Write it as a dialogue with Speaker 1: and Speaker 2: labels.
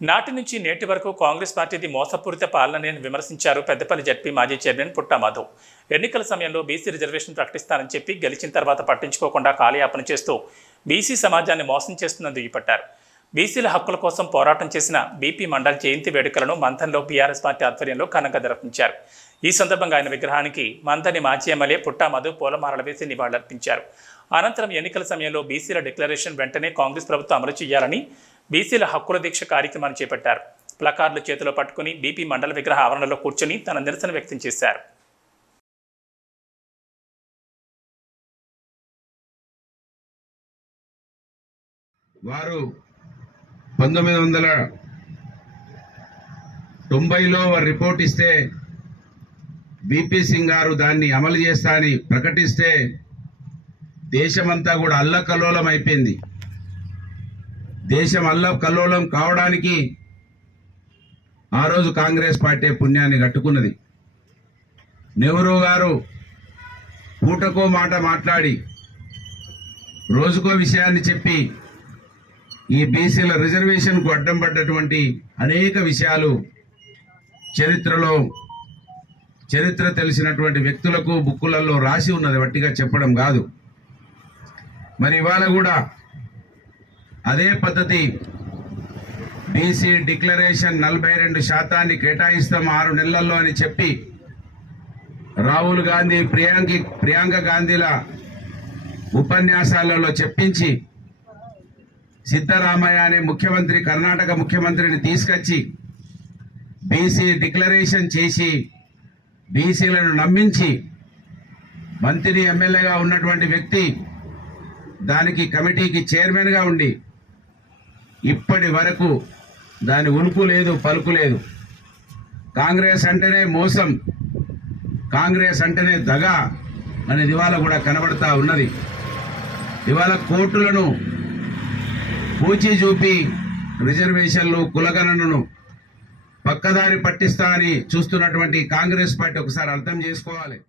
Speaker 1: నాటి నుంచి నేటి వరకు కాంగ్రెస్ పార్టీది మోసపూరిత పాలనని విమర్శించారు పెద్దపల్లి జడ్పీ మాజీ చైర్మన్ పుట్టా మాధవ్. ఎన్నికల సమయంలో బీసీ రిజర్వేషన్ ప్రకటిస్తానని చెప్పి గెలిచిన తర్వాత పట్టించుకోకుండా కాలయాపన చేస్తూ బీసీ సమాజాన్ని మోసం చేస్తున్నందుకు దుయ్యపట్టారు బీసీల హక్కుల కోసం పోరాటం చేసిన బీపీ మండల్ జయంతి వేడుకలను మంథన్లో బీఆర్ఎస్ పార్టీ ఆధ్వర్యంలో ఘనంగా నిర్వహించారు. ఈ సందర్భంగా ఆయన విగ్రహానికి మంథని మాజీ ఎమ్మెల్యే పుట్టా మధు పూలమాలలు వేసి నివాళులర్పించారు. అనంతరం ఎన్నికల సమయంలో బీసీల డిక్లరేషన్ వెంటనే కాంగ్రెస్ ప్రభుత్వం అమలు చేయాలని బీసీల హక్కుల దీక్ష కార్యక్రమాన్ని చేపట్టారు. ప్లకార్డులు చేతిలో పట్టుకుని బీపీ మండల విగ్రహ ఆవరణలో కూర్చొని తన నిరసన వ్యక్తం చేశారు.
Speaker 2: వారు పంతొమ్మిది వందల తొంభైలో వారు రిపోర్ట్ ఇస్తే బీపీ సింగ్ గారు దాన్ని అమలు చేస్తా అని ప్రకటిస్తే దేశమంతా కూడా అల్లకల్లోలం అయిపోయింది దేశం అల్లం కల్లోలం కావడానికి ఆ రోజు కాంగ్రెస్ పార్టీ పుణ్యాన్ని కట్టుకున్నది. నెహ్రూ గారు పూటకో మాట మాట్లాడి రోజుకో విషయాన్ని చెప్పి ఈ బీసీల రిజర్వేషన్కు అడ్డం పడ్డటువంటి అనేక విషయాలు చరిత్రలో చరిత్ర తెలిసినటువంటి వ్యక్తులకు బుక్కులలో రాసి ఉన్నది వట్టిగా చెప్పడం కాదు. మరి ఇవాళ కూడా అదే పద్ధతి బీసీ డిక్లరేషన్ నలభై రెండు శాతాన్ని కేటాయిస్తాం ఆరు నెలల్లో అని చెప్పి రాహుల్ గాంధీ ప్రియాంకి ప్రియాంక గాంధీల ఉపన్యాసాలలో చెప్పించి సిద్ధరామయ్య అనే ముఖ్యమంత్రి కర్ణాటక ముఖ్యమంత్రిని తీసుకొచ్చి బీసీ డిక్లరేషన్ చేసి బీసీలను నమ్మించి మంత్రి ఎమ్మెల్యేగా ఉన్నటువంటి వ్యక్తి దానికి కమిటీకి చైర్మన్గా ఉండి ఇప్పటి వరకు దాని ఉనుకు లేదు పలుకు లేదు. కాంగ్రెస్ అంటేనే మోసం కాంగ్రెస్ అంటేనే దగ అనేది ఇవాళ కూడా కనబడతా ఉన్నది. ఇవాళ కోర్టులను పూచి చూపి రిజర్వేషన్లు కులగణనను పక్కదారి పట్టిస్తా అని చూస్తున్నటువంటి కాంగ్రెస్ పార్టీ ఒకసారి అర్థం చేసుకోవాలి.